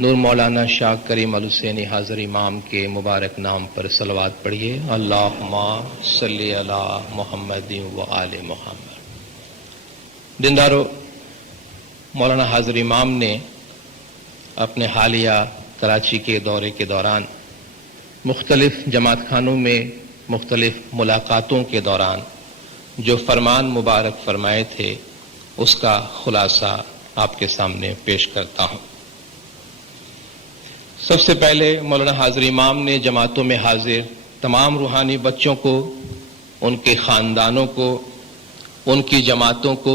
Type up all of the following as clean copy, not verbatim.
نور مولانا شاہ کریم الحسینی حاضر امام کے مبارک نام پر صلوات پڑھیے۔ اللہم صلی علی محمد و آل محمد۔ دیندارو، مولانا حاضر امام نے اپنے حالیہ کراچی کے دورے کے دوران مختلف جماعت خانوں میں مختلف ملاقاتوں کے دوران جو فرمان مبارک فرمائے تھے اس کا خلاصہ آپ کے سامنے پیش کرتا ہوں۔ سب سے پہلے مولانا حاضر امام نے جماعتوں میں حاضر تمام روحانی بچوں کو، ان کے خاندانوں کو، ان کی جماعتوں کو،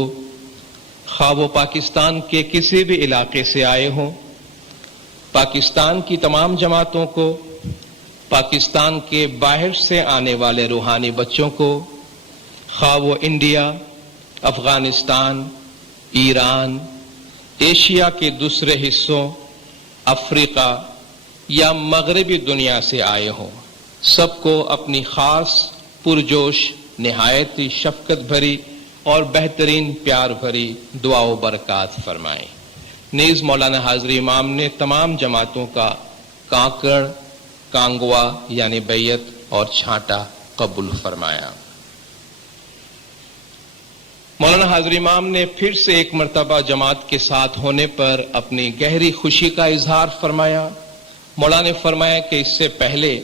خواہ وہ پاکستان کے کسی بھی علاقے سے آئے ہوں، پاکستان کی تمام جماعتوں کو، پاکستان کے باہر سے آنے والے روحانی بچوں کو، خواہ وہ انڈیا، افغانستان، ایران، ایشیا کے دوسرے حصوں، افریقہ یا مغربی دنیا سے آئے ہوں، سب کو اپنی خاص پرجوش نہایت شفقت بھری اور بہترین پیار بھری دعا و برکات فرمائیں۔ نیز مولانا حاضر امام نے تمام جماعتوں کا کانکڑ، کانگوا یعنی بیعت اور چھانٹا قبول فرمایا۔ مولانا حاضر امام نے پھر سے ایک مرتبہ جماعت کے ساتھ ہونے پر اپنی گہری خوشی کا اظہار فرمایا۔ مولانا نے فرمایا کہ اس سے پہلے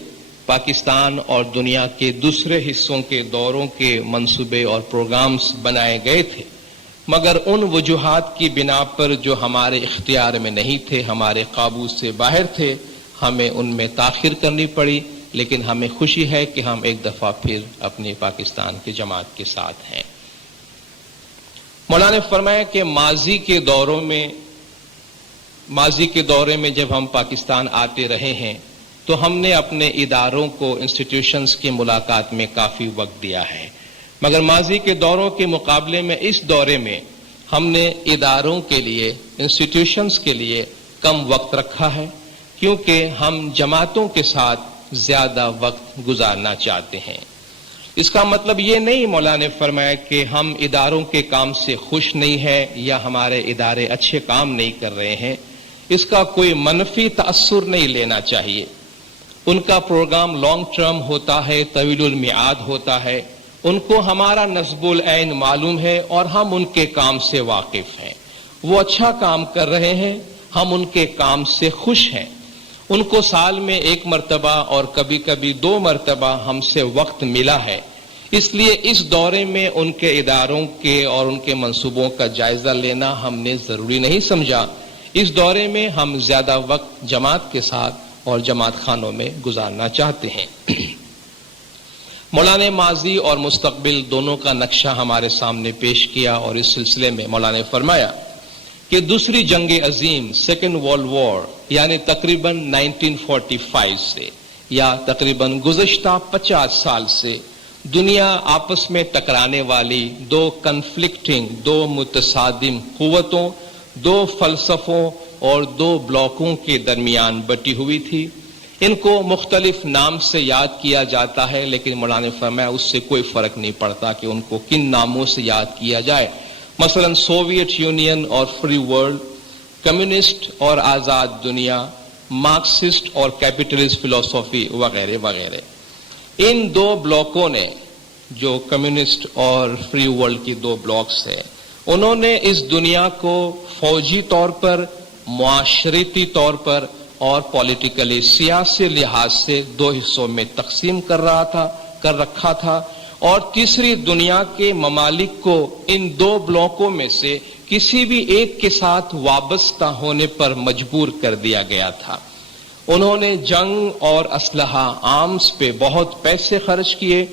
پاکستان اور دنیا کے دوسرے حصوں کے دوروں کے منصوبے اور پروگرامز بنائے گئے تھے، مگر ان وجوہات کی بنا پر جو ہمارے اختیار میں نہیں تھے، ہمارے قابو سے باہر تھے، ہمیں ان میں تاخیر کرنی پڑی، لیکن ہمیں خوشی ہے کہ ہم ایک دفعہ پھر اپنی پاکستان کی جماعت کے ساتھ ہیں۔ مولانا نے فرمایا کہ ماضی کے دورے میں جب ہم پاکستان آتے رہے ہیں تو ہم نے اپنے اداروں کو، انسٹیٹیوشنز کی ملاقات میں کافی وقت دیا ہے، مگر ماضی کے دوروں کے مقابلے میں اس دورے میں ہم نے اداروں کے لیے، انسٹیٹیوشنز کے لیے کم وقت رکھا ہے، کیونکہ ہم جماعتوں کے ساتھ زیادہ وقت گزارنا چاہتے ہیں۔ اس کا مطلب یہ نہیں مولانا نے فرمایا کہ ہم اداروں کے کام سے خوش نہیں ہیں یا ہمارے ادارے اچھے کام نہیں کر رہے ہیں، اس کا کوئی منفی تاثر نہیں لینا چاہیے۔ ان کا پروگرام لانگ ٹرم ہوتا ہے، طویل المیعاد ہوتا ہے، ان کو ہمارا نصب العین معلوم ہے اور ہم ان کے کام سے واقف ہیں۔ وہ اچھا کام کر رہے ہیں، ہم ان کے کام سے خوش ہیں۔ ان کو سال میں 1 مرتبہ اور کبھی کبھی 2 مرتبہ ہم سے وقت ملا ہے، اس لیے اس دورے میں ان کے اداروں کے اور ان کے منصوبوں کا جائزہ لینا ہم نے ضروری نہیں سمجھا۔ اس دورے میں ہم زیادہ وقت جماعت کے ساتھ اور جماعت خانوں میں گزارنا چاہتے ہیں۔ مولانا نے ماضی اور مستقبل دونوں کا نقشہ ہمارے سامنے پیش کیا، اور اس سلسلے میں مولانا نے فرمایا کہ دوسری جنگ عظیم، سیکنڈ ورلڈ وار، یعنی تقریباً 1945 سے یا تقریباً گزشتہ 50 سال سے دنیا آپس میں ٹکرانے والی 2 کنفلکٹنگ، 2 متصادم قوتوں، 2 فلسفوں اور 2 بلاکوں کے درمیان بٹی ہوئی تھی۔ ان کو مختلف نام سے یاد کیا جاتا ہے، لیکن مولانا نے فرمایا اس سے کوئی فرق نہیں پڑتا کہ ان کو کن ناموں سے یاد کیا جائے، مثلا سوویت یونین اور فری ورلڈ، کمیونسٹ اور آزاد دنیا، مارکسسٹ اور کیپٹلسٹ فلسفی وغیرہ وغیرہ۔ ان 2 بلاکوں نے، جو کمیونسٹ اور فری ورلڈ کی 2 بلاکس ہیں، انہوں نے اس دنیا کو فوجی طور پر، معاشرتی طور پر اور پولیٹیکلی سیاسی لحاظ سے 2 حصوں میں تقسیم کر رکھا تھا، اور تیسری دنیا کے ممالک کو ان 2 بلاکوں میں سے کسی بھی ایک کے ساتھ وابستہ ہونے پر مجبور کر دیا گیا تھا۔ انہوں نے جنگ اور اسلحہ آرمز پہ بہت پیسے خرچ کیے۔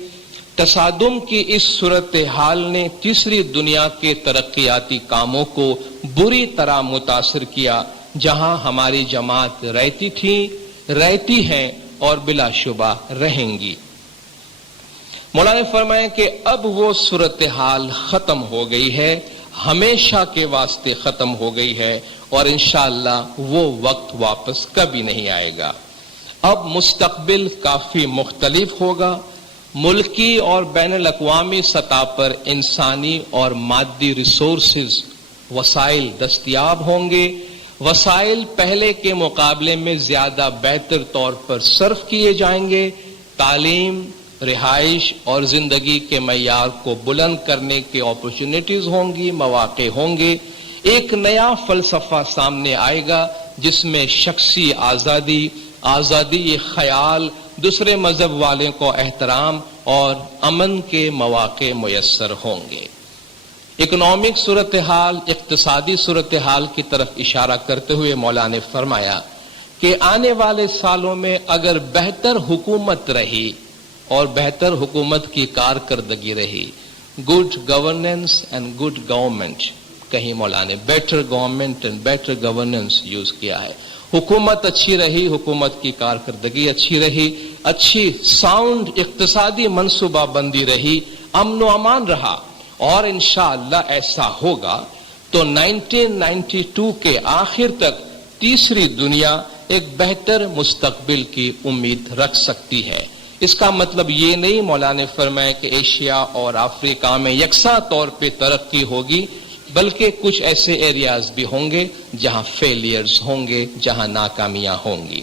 تصادم کی اس صورتحال نے تیسری دنیا کے ترقیاتی کاموں کو بری طرح متاثر کیا، جہاں ہماری جماعت رہتی ہیں اور بلا شبہ رہیں گی۔ مولانا نے فرمایا کہ اب وہ صورتحال ختم ہو گئی ہے، ہمیشہ کے واسطے ختم ہو گئی ہے، اور انشاءاللہ وہ وقت واپس کبھی نہیں آئے گا۔ اب مستقبل کافی مختلف ہوگا۔ ملکی اور بین الاقوامی سطح پر انسانی اور مادی ریسورسز، وسائل دستیاب ہوں گے، وسائل پہلے کے مقابلے میں زیادہ بہتر طور پر صرف کیے جائیں گے، تعلیم، رہائش اور زندگی کے معیار کو بلند کرنے کے اپرچونٹیز ہوں گی، مواقع ہوں گے۔ ایک نیا فلسفہ سامنے آئے گا جس میں شخصی آزادی خیال، دوسرے مذہب والوں کو احترام اور امن کے مواقع میسر ہوں گے۔ اکنامک صورتحال، اقتصادی صورتحال کی طرف اشارہ کرتے ہوئے مولا نے فرمایا کہ آنے والے سالوں میں اگر بہتر حکومت رہی اور بہتر حکومت کی کارکردگی رہی، good governance and good government, کہیں مولا نے better government and better governance use کیا ہے، حکومت اچھی رہی، حکومت کی کارکردگی اچھی رہی، اچھی ساؤنڈ اقتصادی منصوبہ بندی رہی، امن و امان رہا، اور انشاءاللہ ایسا ہوگا تو 1992 کے آخر تک تیسری دنیا ایک بہتر مستقبل کی امید رکھ سکتی ہے۔ اس کا مطلب یہ نہیں مولا نے فرمایا کہ ایشیا اور افریقہ میں یکساں طور پہ ترقی ہوگی، بلکہ کچھ ایسے ایریاز بھی ہوں گے جہاں فیلیئرز ہوں گے، جہاں ناکامیاں ہوں گی۔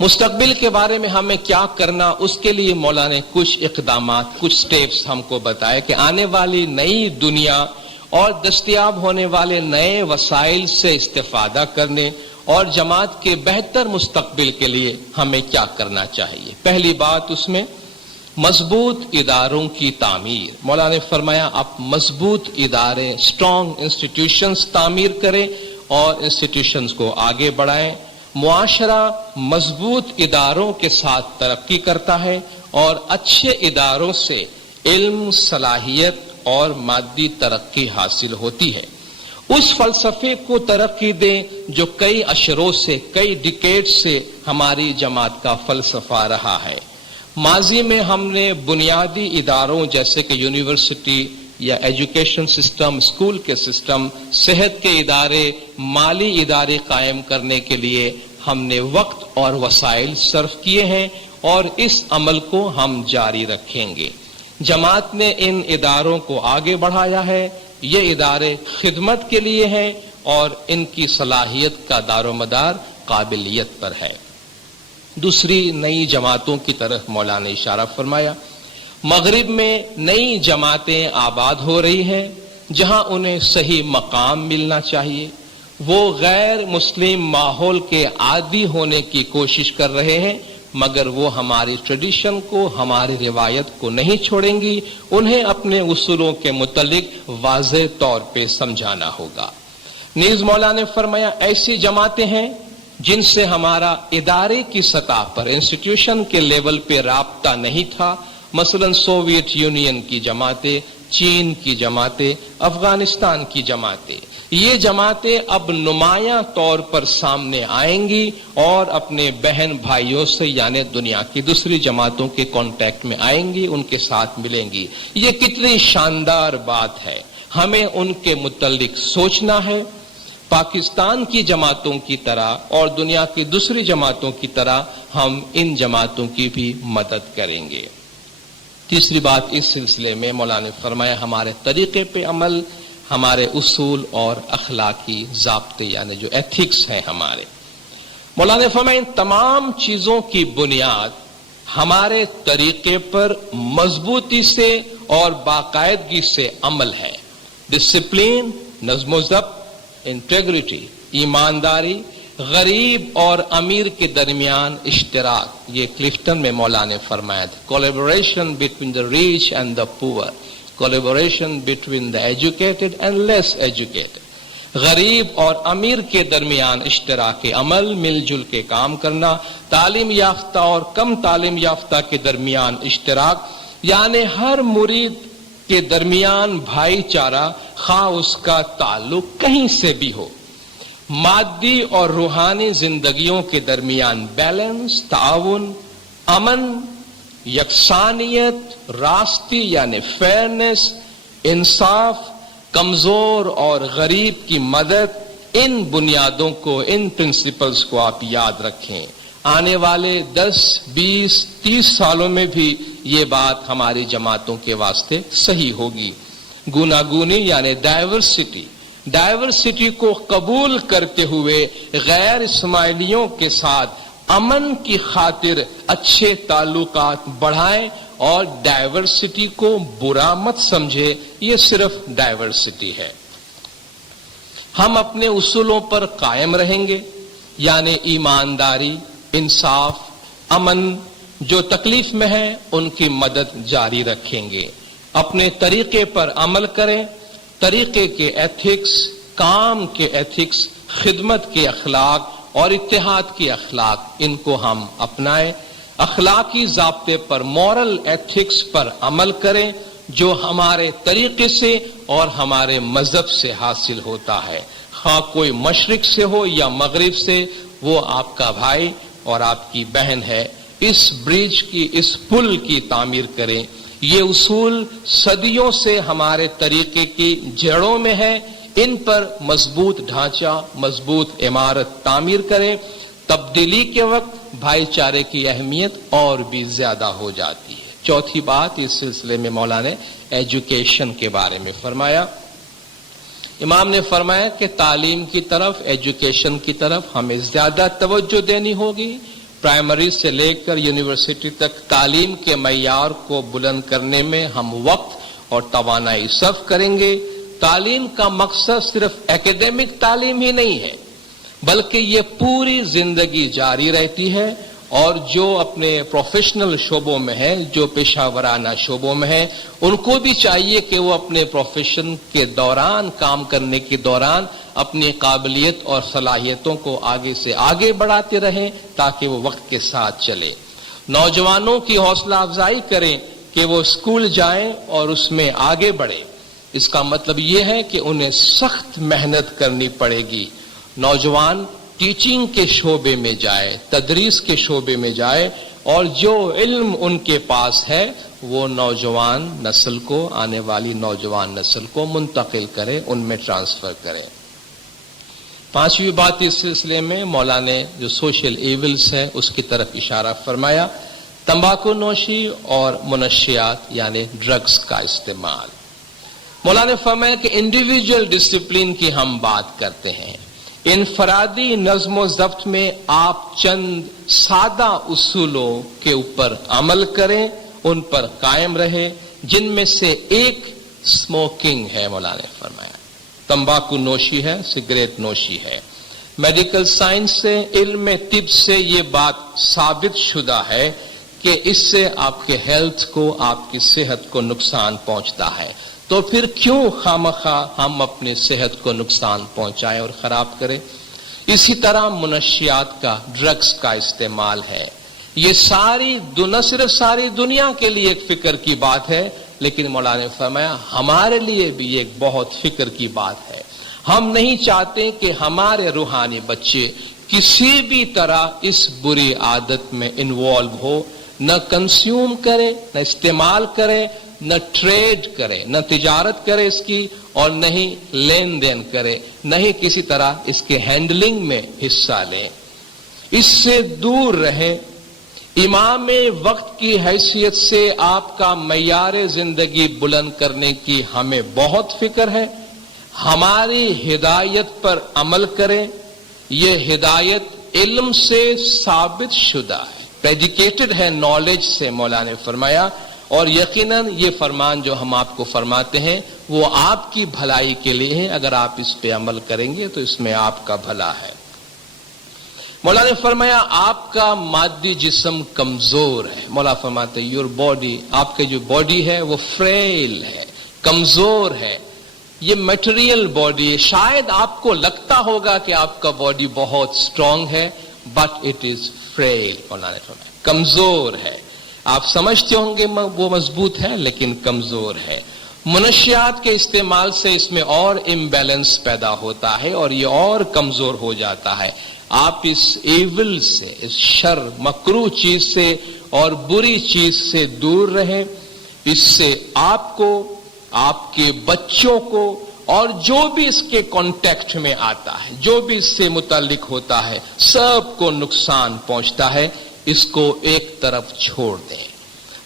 مستقبل کے بارے میں ہمیں کیا کرنا، اس کے لیے مولا نے کچھ اقدامات، کچھ سٹیپس ہم کو بتائے کہ آنے والی نئی دنیا اور دستیاب ہونے والے نئے وسائل سے استفادہ کرنے اور جماعت کے بہتر مستقبل کے لیے ہمیں کیا کرنا چاہیے۔ پہلی بات اس میں مضبوط اداروں کی تعمیر۔ مولا نے فرمایا آپ مضبوط ادارے، اسٹرانگ انسٹیٹیوشنز تعمیر کریں اور انسٹیٹیوشنز کو آگے بڑھائیں۔ معاشرہ مضبوط اداروں کے ساتھ ترقی کرتا ہے اور اچھے اداروں سے علم، صلاحیت اور مادی ترقی حاصل ہوتی ہے۔ اس فلسفے کو ترقی دیں جو کئی عشروں سے، کئی ڈیکیڈ سے ہماری جماعت کا فلسفہ رہا ہے۔ ماضی میں ہم نے بنیادی اداروں جیسے کہ یونیورسٹی یا ایجوکیشن سسٹم، اسکول کے سسٹم، صحت کے ادارے، مالی ادارے قائم کرنے کے لیے ہم نے وقت اور وسائل صرف کیے ہیں اور اس عمل کو ہم جاری رکھیں گے۔ جماعت نے ان اداروں کو آگے بڑھایا ہے، یہ ادارے خدمت کے لیے ہیں اور ان کی صلاحیت کا دار و مدار قابلیت پر ہے۔ دوسری نئی جماعتوں کی طرف مولا نے اشارہ فرمایا۔ مغرب میں نئی جماعتیں آباد ہو رہی ہیں جہاں انہیں صحیح مقام ملنا چاہیے۔ وہ غیر مسلم ماحول کے عادی ہونے کی کوشش کر رہے ہیں، مگر وہ ہماری ٹریڈیشن کو، ہماری روایت کو نہیں چھوڑیں گی۔ انہیں اپنے اصولوں کے متعلق واضح طور پہ سمجھانا ہوگا۔ نیز مولا نے فرمایا ایسی جماعتیں ہیں جن سے ہمارا ادارے کی سطح پر، انسٹیٹیوشن کے لیول پہ رابطہ نہیں تھا، مثلا سوویت یونین کی جماعتیں، چین کی جماعتیں، افغانستان کی جماعتیں، یہ جماعتیں اب نمایاں طور پر سامنے آئیں گی اور اپنے بہن بھائیوں سے یعنی دنیا کی دوسری جماعتوں کے کانٹیکٹ میں آئیں گی، ان کے ساتھ ملیں گی۔ یہ کتنی شاندار بات ہے، ہمیں ان کے متعلق سوچنا ہے۔ پاکستان کی جماعتوں کی طرح اور دنیا کی دوسری جماعتوں کی طرح ہم ان جماعتوں کی بھی مدد کریں گے۔ تیسری بات اس سلسلے میں مولا نے فرمایا ہمارے طریقے پہ عمل، ہمارے اصول اور اخلاقی ضابطے یعنی جو ایتھکس ہیں ہمارے۔ مولا نے فرمایا ان تمام چیزوں کی بنیاد ہمارے طریقے پر مضبوطی سے اور باقاعدگی سے عمل ہے۔ ڈسپلین، نظم و ضبط، انٹیگریٹی، ایمانداری، غریب اور امیر کے درمیان اشتراک، یہ کلفٹن میں مولا نے فرمایا تھا۔ Collaboration between the rich and the poor, collaboration between the educated and less educated, غریب اور امیر کے درمیان اشتراک عمل، مل جل کے کام کرنا، تعلیم یافتہ اور کم تعلیم یافتہ کے درمیان اشتراک، یعنی ہر مرید کے درمیان بھائی چارہ، خواہ اس کا تعلق کہیں سے بھی ہو، مادی اور روحانی زندگیوں کے درمیان بیلنس، تعاون، امن، یکسانیت، راستی یعنی فیئرنس، انصاف، کمزور اور غریب کی مدد، ان بنیادوں کو، ان پرنسپلز کو آپ یاد رکھیں۔ آنے والے 10، 20، 30 سالوں میں بھی یہ بات ہماری جماعتوں کے واسطے صحیح ہوگی۔ گوناگونی یعنی ڈائیورسٹی، ڈائیورسٹی کو قبول کرتے ہوئے غیر اسماعیلیوں کے ساتھ امن کی خاطر اچھے تعلقات بڑھائیں اور ڈائیورسٹی کو برا مت سمجھے، یہ صرف ڈائیورسٹی ہے۔ ہم اپنے اصولوں پر قائم رہیں گے، یعنی ایمانداری، انصاف، امن، جو تکلیف میں ہیں ان کی مدد جاری رکھیں گے۔ اپنے طریقے پر عمل کریں، طریقے کے ایتھکس، کام کے ایتھکس، خدمت کے اخلاق اور اتحاد کے اخلاق، ان کو ہم اپنائیں۔ اخلاقی ضابطے پر، مورل ایتھکس پر عمل کریں جو ہمارے طریقے سے اور ہمارے مذہب سے حاصل ہوتا ہے، خواہ کوئی مشرق سے ہو یا مغرب سے، وہ آپ کا بھائی اور آپ کی بہن ہے۔ اس برج کی، اس پل کی تعمیر کریں۔ یہ اصول صدیوں سے ہمارے طریقے کی جڑوں میں ہے، ان پر مضبوط ڈھانچہ، مضبوط عمارت تعمیر کریں۔ تبدیلی کے وقت بھائی چارے کی اہمیت اور بھی زیادہ ہو جاتی ہے۔ چوتھی بات اس سلسلے میں مولانا نے ایجوکیشن کے بارے میں فرمایا۔ امام نے فرمایا کہ تعلیم کی طرف، ایجوکیشن کی طرف ہمیں زیادہ توجہ دینی ہوگی۔ پرائمری سے لے کر یونیورسٹی تک تعلیم کے معیار کو بلند کرنے میں ہم وقت اور توانائی صرف کریں گے۔ تعلیم کا مقصد صرف ایکیڈیمک تعلیم ہی نہیں ہے، بلکہ یہ پوری زندگی جاری رہتی ہے، اور جو اپنے پروفیشنل شعبوں میں ہیں، جو پیشہ ورانہ شعبوں میں ہیں، ان کو بھی چاہیے کہ وہ اپنے پروفیشن کے دوران، کام کرنے کے دوران اپنی قابلیت اور صلاحیتوں کو آگے سے آگے بڑھاتے رہیں تاکہ وہ وقت کے ساتھ چلے۔ نوجوانوں کی حوصلہ افزائی کریں کہ وہ اسکول جائیں اور اس میں آگے بڑھیں۔ اس کا مطلب یہ ہے کہ انہیں سخت محنت کرنی پڑے گی۔ نوجوان ٹیچنگ کے شعبے میں جائے، تدریس کے شعبے میں جائے، اور جو علم ان کے پاس ہے وہ نوجوان نسل کو، آنے والی نوجوان نسل کو منتقل کرے، ان میں ٹرانسفر کرے۔ پانچویں بات اس سلسلے میں مولانا نے جو سوشل ایولز ہے اس کی طرف اشارہ فرمایا، تمباکو نوشی اور منشیات یعنی ڈرگز کا استعمال۔ مولانا نے فرمایا کہ انڈیویجول ڈسپلن کی ہم بات کرتے ہیں، انفرادی نظم و ضبط میں آپ چند سادہ اصولوں کے اوپر عمل کریں، ان پر قائم رہیں، جن میں سے ایک اسموکنگ ہے۔ مولانا نے فرمایا تمباکو نوشی ہے، سگریٹ نوشی ہے۔ میڈیکل سائنس سے، علم طب سے یہ بات ثابت شدہ ہے کہ اس سے آپ کے ہیلتھ کو، آپ کی صحت کو نقصان پہنچتا ہے، تو پھر کیوں خامخواہ ہم اپنی صحت کو نقصان پہنچائیں اور خراب کریں۔ اسی طرح منشیات کا، ڈرگز کا استعمال ہے۔ یہ نہ صرف ساری دنیا کے لیے ایک فکر کی بات ہے، لیکن مولانا نے فرمایا ہمارے لیے بھی ایک بہت فکر کی بات ہے۔ ہم نہیں چاہتے کہ ہمارے روحانی بچے کسی بھی طرح اس بری عادت میں انوالو ہو، نہ کنزیوم کرے، نہ استعمال کرے، نہ ٹریڈ کرے، نہ تجارت کرے اس کی، اور نہ ہی لین دین کرے، نہ ہی کسی طرح اس کے ہینڈلنگ میں حصہ لیں۔ اس سے دور رہیں۔ امام وقت کی حیثیت سے آپ کا معیار زندگی بلند کرنے کی ہمیں بہت فکر ہے۔ ہماری ہدایت پر عمل کریں۔ یہ ہدایت علم سے ثابت شدہ ہے، پریڈیکیٹڈ ہے نالج سے، مولانا نے فرمایا، اور یقیناً یہ فرمان جو ہم آپ کو فرماتے ہیں وہ آپ کی بھلائی کے لیے ہے۔ اگر آپ اس پہ عمل کریں گے تو اس میں آپ کا بھلا ہے۔ مولانا نے فرمایا آپ کا مادی جسم کمزور ہے۔ مولا فرماتے ہیں یور باڈی، آپ کی جو باڈی ہے وہ فریل ہے، کمزور ہے، یہ میٹیریل باڈی ہے۔ شاید آپ کو لگتا ہوگا کہ آپ کا باڈی بہت اسٹرانگ ہے، بٹ اٹ از فریل۔ مولانا نے فرمایا کمزور ہے۔ آپ سمجھتے ہوں گے وہ مضبوط ہے لیکن کمزور ہے۔ منشیات کے استعمال سے اس میں اور امبیلنس پیدا ہوتا ہے اور یہ اور کمزور ہو جاتا ہے۔ آپ اس ایول سے، اس شر، مکروہ چیز سے اور بری چیز سے دور رہیں۔ اس سے آپ کو، آپ کے بچوں کو اور جو بھی اس کے کانٹیکٹ میں آتا ہے، جو بھی اس سے متعلق ہوتا ہے، سب کو نقصان پہنچتا ہے۔ اس کو ایک طرف چھوڑ دیں۔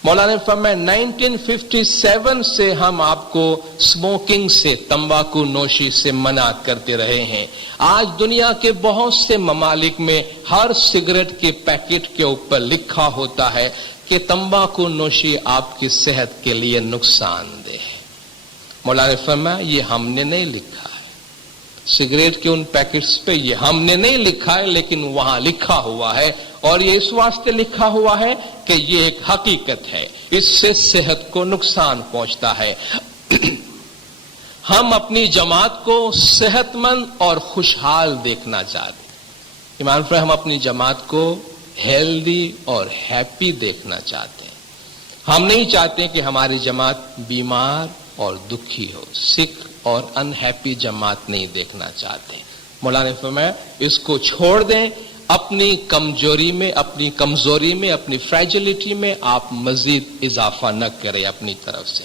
مولانا نے فرمایا 1957 سے ہم آپ کو اسموکنگ سے، تمباکو نوشی سے منع کرتے رہے ہیں۔ آج دنیا کے بہت سے ممالک میں ہر سگریٹ کے پیکٹ کے اوپر لکھا ہوتا ہے کہ تمباکو نوشی آپ کی صحت کے لیے نقصان دہ ہے۔ مولانا نے فرمایا یہ ہم نے نہیں لکھا ہے، سگریٹ کے ان پیکٹس پہ یہ ہم نے نہیں لکھا ہے، لیکن وہاں لکھا ہوا ہے، اور یہ اس واسطے لکھا ہوا ہے کہ یہ ایک حقیقت ہے، اس سے صحت کو نقصان پہنچتا ہے۔ ہم اپنی جماعت کو صحت مند اور خوشحال دیکھنا چاہتے ہیں۔ ایمان پر ہم اپنی جماعت کو ہیلدی اور ہیپی دیکھنا چاہتے ہیں۔ ہم نہیں چاہتے کہ ہماری جماعت بیمار اور دکھی ہو، سکھ اور انہیپی جماعت نہیں دیکھنا چاہتے ہیں۔ مولانا نے فرمایا اس کو چھوڑ دیں، اپنی کمزوری میں، اپنی فریجلٹی میں آپ مزید اضافہ نہ کریں اپنی طرف سے۔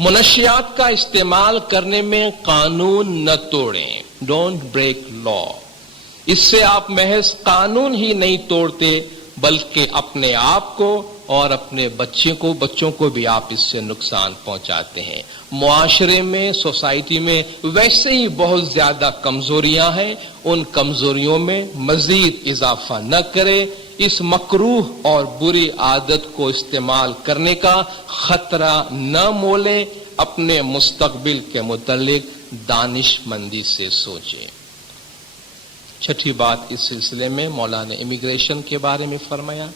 منشیات کا استعمال کرنے میں قانون نہ توڑیں، ڈونٹ بریک لا۔ اس سے آپ محض قانون ہی نہیں توڑتے بلکہ اپنے آپ کو اور اپنے بچوں کو بھی آپ اس سے نقصان پہنچاتے ہیں۔ معاشرے میں، سوسائٹی میں ویسے ہی بہت زیادہ کمزوریاں ہیں، ان کمزوریوں میں مزید اضافہ نہ کرے۔ اس مکروہ اور بری عادت کو استعمال کرنے کا خطرہ نہ مولیں، اپنے مستقبل کے متعلق دانش مندی سے سوچیں۔ چھٹی بات اس سلسلے میں مولانا نے امیگریشن کے بارے میں فرمایا،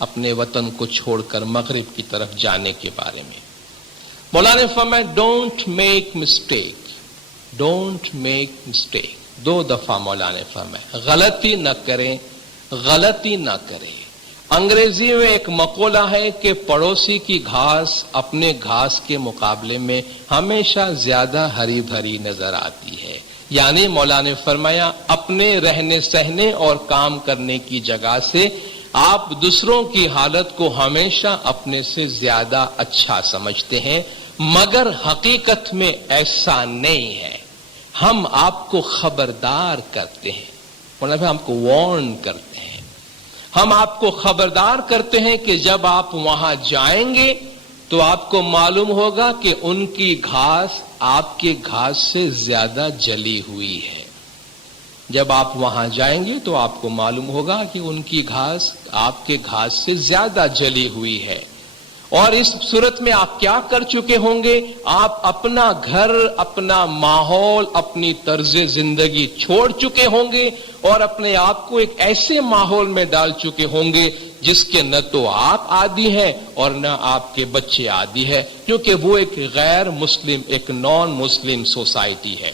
اپنے وطن کو چھوڑ کر مغرب کی طرف جانے کے بارے میں۔ مولانا نے فرمایا don't make mistake, don't make mistake. 2 دفعہ مولانا نے فرمایا غلطی نہ کریں۔ انگریزی میں ایک مقولہ ہے کہ پڑوسی کی گھاس اپنے گھاس کے مقابلے میں ہمیشہ زیادہ ہری بھری نظر آتی ہے۔ یعنی مولانا نے فرمایا اپنے رہنے سہنے اور کام کرنے کی جگہ سے آپ دوسروں کی حالت کو ہمیشہ اپنے سے زیادہ اچھا سمجھتے ہیں، مگر حقیقت میں ایسا نہیں ہے۔ ہم آپ کو خبردار کرتے ہیں، مولانا ہم کو وارن کرتے ہیں، ہم آپ کو خبردار کرتے ہیں کہ جب آپ وہاں جائیں گے تو آپ کو معلوم ہوگا کہ ان کی گھاس آپ کے گھاس سے زیادہ جلی ہوئی ہے۔ جب آپ وہاں جائیں گے تو آپ کو معلوم ہوگا کہ ان کی گھاس آپ کے گھاس سے زیادہ جلی ہوئی ہے، اور اس صورت میں آپ کیا کر چکے ہوں گے؟ آپ اپنا گھر، اپنا ماحول، اپنی طرز زندگی چھوڑ چکے ہوں گے اور اپنے آپ کو ایک ایسے ماحول میں ڈال چکے ہوں گے جس کے نہ تو آپ عادی ہیں اور نہ آپ کے بچے عادی ہیں، کیونکہ وہ ایک غیر مسلم، ایک نان مسلم سوسائٹی ہے۔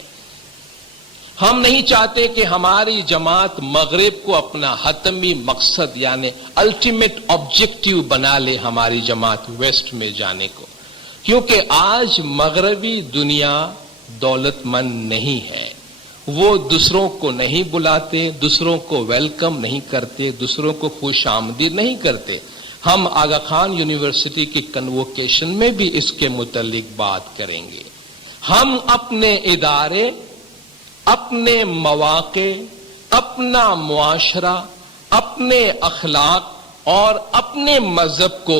ہم نہیں چاہتے کہ ہماری جماعت مغرب کو اپنا حتمی مقصد یعنی الٹیمیٹ آبجیکٹیو بنا لے، ہماری جماعت ویسٹ میں جانے کو، کیونکہ آج مغربی دنیا دولت مند نہیں ہے، وہ دوسروں کو نہیں بلاتے، دوسروں کو ویلکم نہیں کرتے، دوسروں کو خوش آمدید نہیں کرتے۔ ہم آغا خان یونیورسٹی کی کنووکیشن میں بھی اس کے متعلق بات کریں گے۔ ہم اپنے ادارے، اپنے مواقع، اپنا معاشرہ، اپنے اخلاق اور اپنے مذہب کو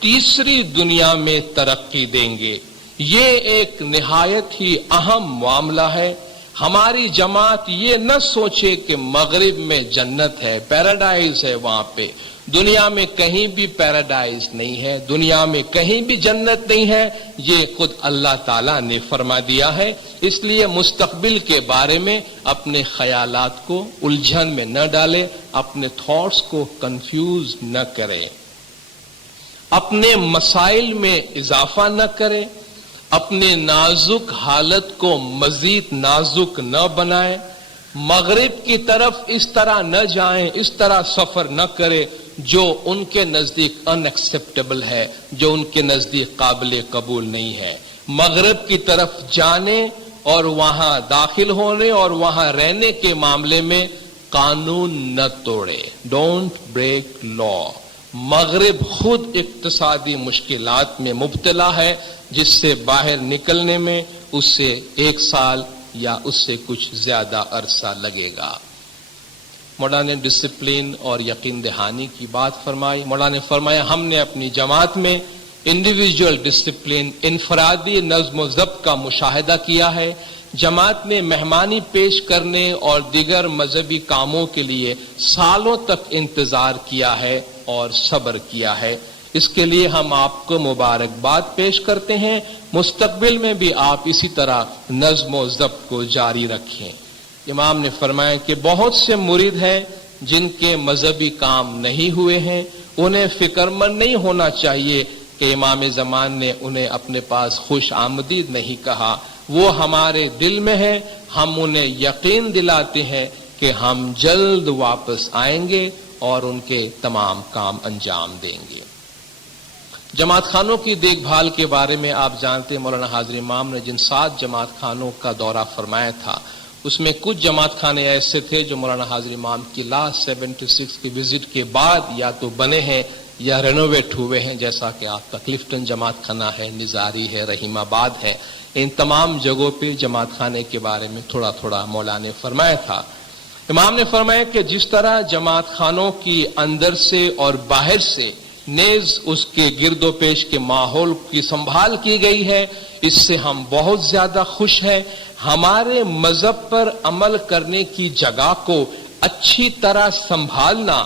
تیسری دنیا میں ترقی دیں گے۔ یہ ایک نہایت ہی اہم معاملہ ہے۔ ہماری جماعت یہ نہ سوچے کہ مغرب میں جنت ہے، پیراڈائز ہے، وہاں پہ دنیا میں کہیں بھی پیراڈائز نہیں ہے، دنیا میں کہیں بھی جنت نہیں ہے، یہ خود اللہ تعالیٰ نے فرما دیا ہے۔ اس لیے مستقبل کے بارے میں اپنے خیالات کو الجھن میں نہ ڈالے، اپنے تھاٹس کو کنفیوز نہ کرے، اپنے مسائل میں اضافہ نہ کرے، اپنے نازک حالت کو مزید نازک نہ بنائے، مغرب کی طرف اس طرح نہ جائیں، اس طرح سفر نہ کرے جو ان کے نزدیک ان ایکسیپٹیبل ہے، جو ان کے نزدیک قابل قبول نہیں ہے۔ مغرب کی طرف جانے اور وہاں داخل ہونے اور وہاں رہنے کے معاملے میں قانون نہ توڑے، ڈونٹ بریک لا۔ مغرب خود اقتصادی مشکلات میں مبتلا ہے، جس سے باہر نکلنے میں اس سے 1 سال یا اس سے کچھ زیادہ عرصہ لگے گا۔ مولانا نے ڈسپلن اور یقین دہانی کی بات فرمائی. مولانا نے فرمایا ہم نے اپنی جماعت میں انڈیویجول ڈسپلن، انفرادی نظم و ضبط کا مشاہدہ کیا ہے. جماعت نے مہمانی پیش کرنے اور دیگر مذہبی کاموں کے لیے سالوں تک انتظار کیا ہے اور صبر کیا ہے. اس کے لیے ہم آپ کو مبارکباد پیش کرتے ہیں. مستقبل میں بھی آپ اسی طرح نظم و ضبط کو جاری رکھیں. امام نے فرمایا کہ بہت سے مرید ہیں جن کے مذہبی کام نہیں ہوئے ہیں. انہیں فکر مند نہیں ہونا چاہیے کہ امام زمان نے انہیں اپنے پاس خوش آمدید نہیں کہا. وہ ہمارے دل میں ہے. ہم انہیں یقین دلاتے ہیں کہ ہم جلد واپس آئیں گے اور ان کے تمام کام انجام دیں گے. جماعت خانوں کی دیکھ بھال کے بارے میں آپ جانتے ہیں مولانا حاضر امام نے جن 7 جماعت خانوں کا دورہ فرمایا تھا اس میں کچھ جماعت خانے ایسے تھے جو مولانا حاضر امام کی لاسٹ 76 کی وزٹ کے بعد یا تو بنے ہیں یا رینوویٹ ہوئے ہیں، جیسا کہ آپ کا کلفٹن جماعت خانہ ہے، نظاری ہے، رحیم آباد ہے. ان تمام جگہوں پہ جماعت خانے کے بارے میں تھوڑا تھوڑا مولانا نے فرمایا تھا. امام نے فرمایا کہ جس طرح جماعت خانوں کی اندر سے اور باہر سے نیز اس کے گرد و پیش کے ماحول کی سنبھال کی گئی ہے، اس سے ہم بہت زیادہ خوش ہیں. ہمارے مذہب پر عمل کرنے کی جگہ کو اچھی طرح سنبھالنا،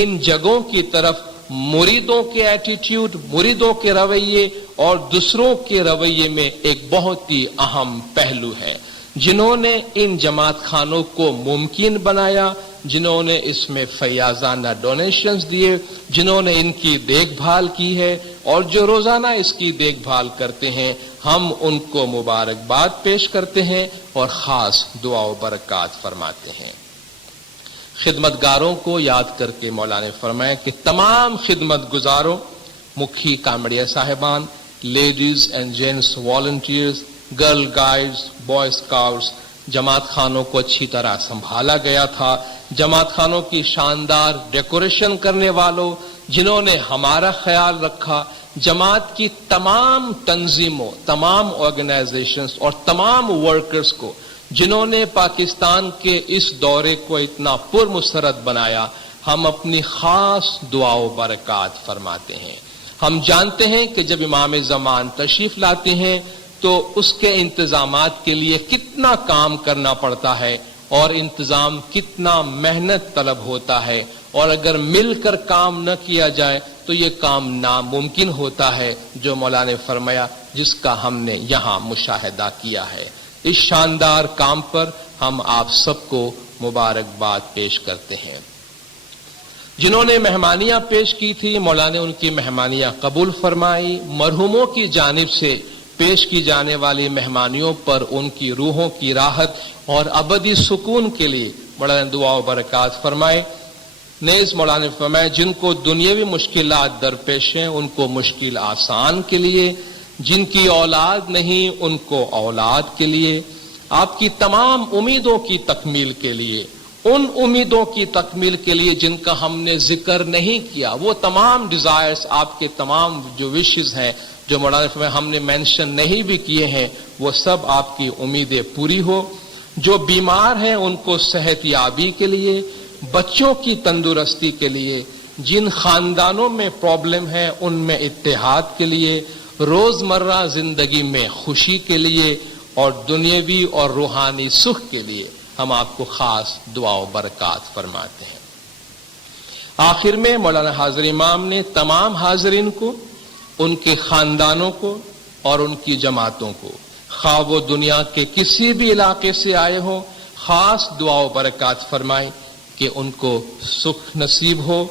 ان جگہوں کی طرف مریدوں کے ایٹیٹیوڈ، مریدوں کے رویے اور دوسروں کے رویے میں ایک بہت ہی اہم پہلو ہے. جنہوں نے ان جماعت خانوں کو ممکن بنایا، جنہوں نے اس میں فیاضانہ ڈونیشنز دیے، جنہوں نے ان کی دیکھ بھال کی ہے اور جو روزانہ اس کی دیکھ بھال کرتے ہیں، ہم ان کو مبارکباد پیش کرتے ہیں اور خاص دعا و برکات فرماتے ہیں. خدمتگاروں کو یاد کر کے مولانا نے فرمایا کہ تمام خدمت گزاروں، مکھی کامڑیا صاحبان، ladies and gents volunteers, girl guides, boy scouts, جماعت خانوں کو اچھی طرح سنبھالا گیا تھا. جماعت خانوں کی شاندار ڈیکوریشن کرنے والوں جنہوں نے ہمارا خیال رکھا، جماعت کی تمام تنظیموں، تمام آرگنائزیشنز اور تمام ورکرز کو جنہوں نے پاکستان کے اس دورے کو اتنا پرمسرت بنایا، ہم اپنی خاص دعا و برکات فرماتے ہیں. ہم جانتے ہیں کہ جب امام زمان تشریف لاتے ہیں تو اس کے انتظامات کے لیے کتنا کام کرنا پڑتا ہے اور انتظام کتنا محنت طلب ہوتا ہے، اور اگر مل کر کام نہ کیا جائے تو یہ کام ناممکن ہوتا ہے، جو مولانا نے فرمایا جس کا ہم نے یہاں مشاہدہ کیا ہے. اس شاندار کام پر ہم آپ سب کو مبارکباد پیش کرتے ہیں. جنہوں نے مہمانیاں پیش کی تھی، مولانا نے ان کی مہمانیاں قبول فرمائی. مرحوموں کی جانب سے پیش کی جانے والی مہمانیوں پر ان کی روحوں کی راحت اور ابدی سکون کے لیے مولانا دعا و برکات فرمائے. نیز مولانا نے فرمایا جن کو دنیاوی مشکلات درپیش ہیں ان کو مشکل آسان کے لیے، جن کی اولاد نہیں ان کو اولاد کے لیے، آپ کی تمام امیدوں کی تکمیل کے لیے، ان امیدوں کی تکمیل کے لیے جن کا ہم نے ذکر نہیں کیا، وہ تمام ڈیزائرز، آپ کے تمام جو وشز ہیں جو مولانا نے فرمایا ہم نے مینشن نہیں بھی کیے ہیں، وہ سب آپ کی امیدیں پوری ہو. جو بیمار ہیں ان کو صحت یابی کے لیے، بچوں کی تندرستی کے لیے، جن خاندانوں میں پرابلم ہے ان میں اتحاد کے لیے، روزمرہ زندگی میں خوشی کے لیے اور دنیاوی اور روحانی سکھ کے لیے ہم آپ کو خاص دعا و برکات فرماتے ہیں. آخر میں مولانا حاضر امام نے تمام حاضرین کو، ان کے خاندانوں کو اور ان کی جماعتوں کو، خواہ وہ دنیا کے کسی بھی علاقے سے آئے ہوں، خاص دعا و برکات فرمائے کہ ان کو سکھ نصیب ہو،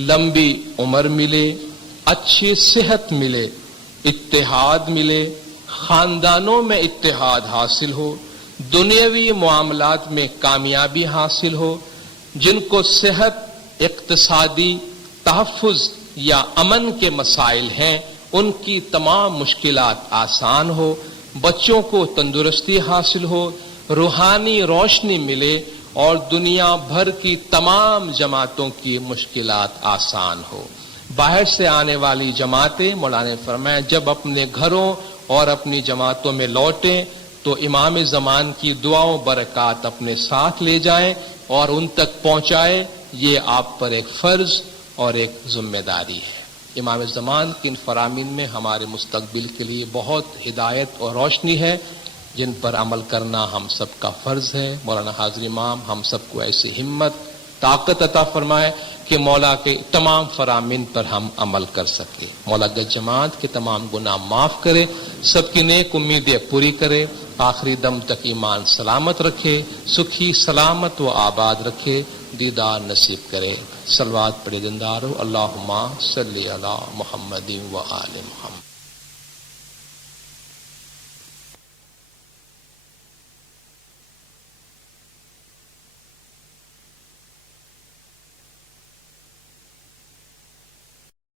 لمبی عمر ملے، اچھی صحت ملے، اتحاد ملے، خاندانوں میں اتحاد حاصل ہو، دنیاوی معاملات میں کامیابی حاصل ہو، جن کو صحت، اقتصادی تحفظ یا امن کے مسائل ہیں ان کی تمام مشکلات آسان ہو، بچوں کو تندرستی حاصل ہو، روحانی روشنی ملے اور دنیا بھر کی تمام جماعتوں کی مشکلات آسان ہو. باہر سے آنے والی جماعتیں مولانا نے فرمایا جب اپنے گھروں اور اپنی جماعتوں میں لوٹیں تو امام زمان کی دعاؤں برکات اپنے ساتھ لے جائیں اور ان تک پہنچائے، یہ آپ پر ایک فرض اور ایک ذمہ داری ہے۔ امام زمان کی ان فرامین میں ہمارے مستقبل کے لیے بہت ہدایت اور روشنی ہے، جن پر عمل کرنا ہم سب کا فرض ہے۔ مولانا حاضر امام ہم سب کو ایسی ہمت، طاقت عطا فرمائے کہ مولا کے تمام فرامین پر ہم عمل کر سکیں۔ مولا گج جماعت کے تمام گناہ معاف کرے، سب کی نیک امیدیں پوری کرے، آخری دم تک ایمان سلامت رکھے، سکھی سلامت و آباد رکھے، دیدار نصیب کرے۔ صلوات پڑھے دندارو، اللہم صلی علی محمد و آل محمد۔